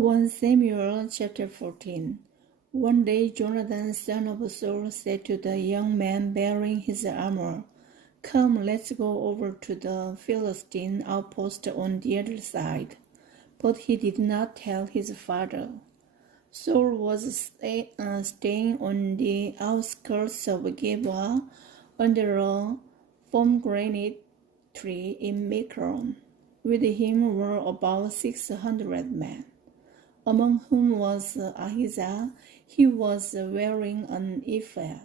1 Samuel chapter 14. One day Jonathan, son of Saul, said to the young man bearing his armor, "Come, let's go over to the Philistine outpost on the other side." But he did not tell his father. Saul was staying on the outskirts of Gibeah under a pomegranate tree in Micron. With him were about 600 men, among whom was Ahijah. He was wearing an ephod.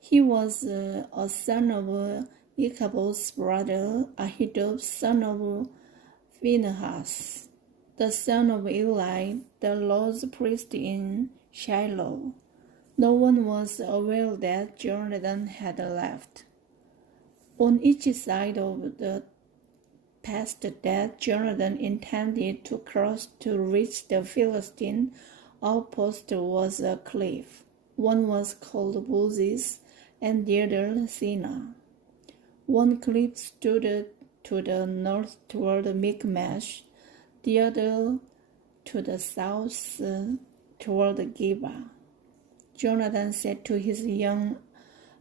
He was a son of Ichabod's brother, Ahitub, son of Phinehas, the son of Eli, the Lord's priest in Shiloh. No one was aware that Jonathan had left. On each side of the path that Jonathan intended to cross to reach the Philistine outpost was a cliff. One was called Buzis, and the other Sinah. One cliff stood to the north toward Michmash, the other to the south toward Gibeah. Jonathan said to his young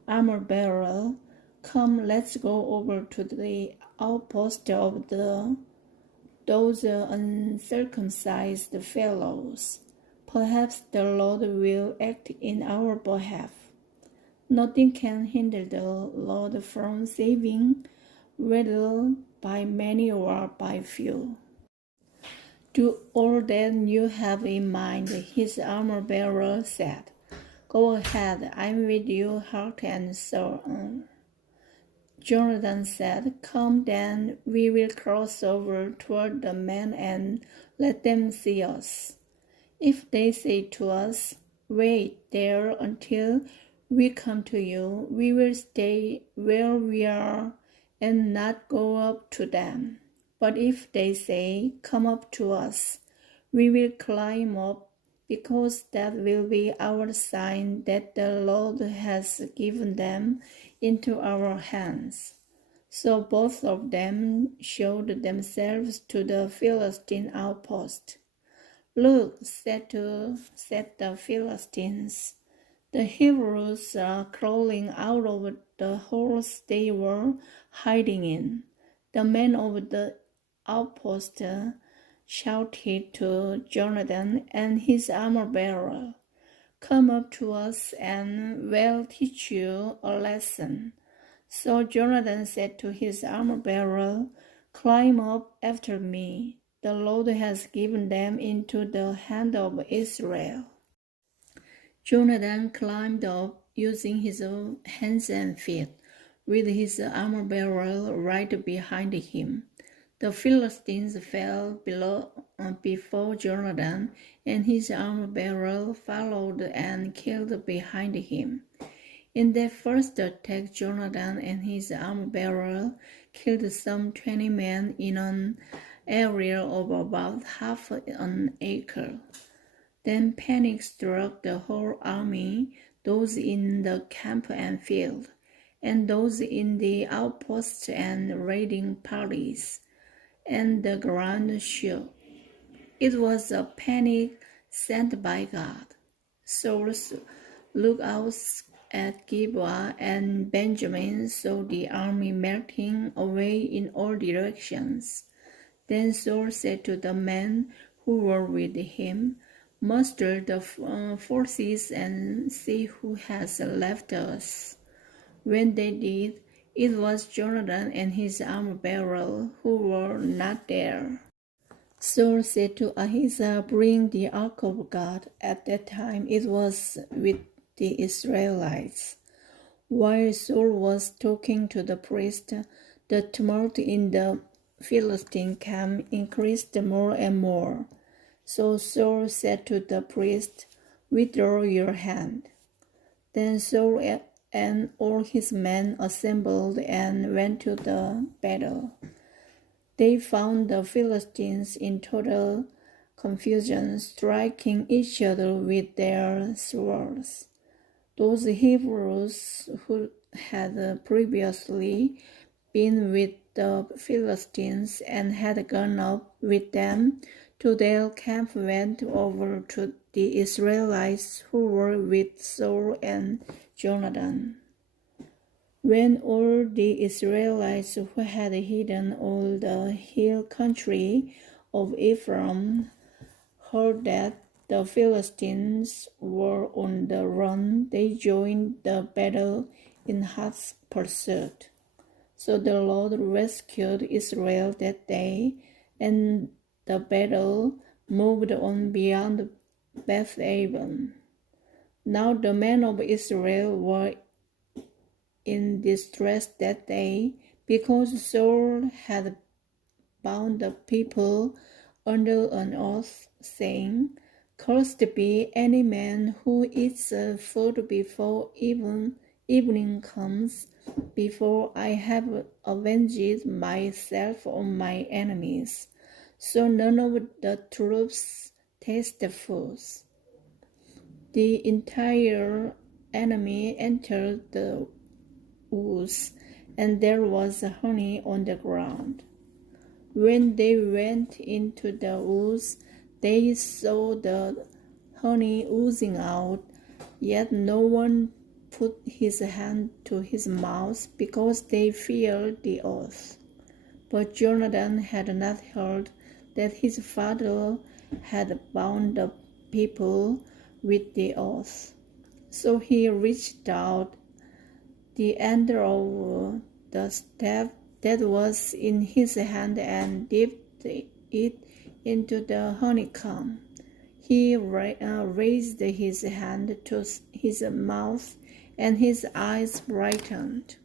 armor-bearer, "Come, let's go over to the outpost of those uncircumcised fellows. Perhaps the Lord will act in our behalf. Nothing can hinder the Lord from saving, whether by many or by few." "Do all that you have in mind," his armor-bearer said. "Go ahead, I'm with you, heart and soul." Jonathan said, "Come then, we will cross over toward the men and let them see us. If they say to us, 'Wait there until we come to you,' we will stay where we are and not go up to them. But if they say, 'Come up to us,' we will climb up, because that will be our sign that the Lord has given them into our hands." So both of them showed themselves to the Philistine outpost. "Look," said the Philistines, "the Hebrews are crawling out of the holes they were hiding in." The men of the outpost shouted to Jonathan and his armor-bearer, "Come up to us and we'll teach you a lesson." So Jonathan said to his armor-bearer, "Climb up after me. The Lord has given them into the hand of Israel." Jonathan climbed up using his hands and feet, with his armor-bearer right behind him. The Philistines fell before Jonathan, and his armor-bearer followed and killed behind him. In that first attack, Jonathan and his armor-bearer killed some 20 men in an area of about half an acre. Then panic struck the whole army, those in the camp and field, and those in the outposts and raiding parties, and the ground shook. It was a panic sent by God. Saul's lookouts at Gibeah and Benjamin saw the army melting away in all directions. Then Saul said to the men who were with him, "Muster the forces and see who has left us." When they did, it was Jonathan and his armor-bearer who were not there. Saul said to Ahijah, "Bring the ark of God." At that time it was with the Israelites. While Saul was talking to the priest, the tumult in the Philistine camp increased more and more. So Saul said to the priest, "Withdraw your hand." Then Saul and all his men assembled and went to the battle. They found the Philistines in total confusion, striking each other with their swords. Those Hebrews who had previously been with the Philistines and had gone up with them to their camp went over to the Israelites who were with Saul and Jonathan. When all the Israelites who had hidden all the hill country of Ephraim heard that the Philistines were on the run, they joined the battle in hot pursuit. So the Lord rescued Israel that day, and the battle moved on beyond Beth-aven. Now the men of Israel were in distress that day, because Saul had bound the people under an oath, saying, "Cursed be any man who eats food before evening comes, before I have avenged myself on my enemies." So none of the troops tasted food. The entire enemy entered the woods, and there was honey on the ground. When they went into the woods, they saw the honey oozing out, yet no one put his hand to his mouth, because they feared the oath. But Jonathan had not heard that his father had bound the people with the oath. So he reached out the end of the staff that was in his hand and dipped it into the honeycomb. He raised his hand to his mouth, and his eyes brightened.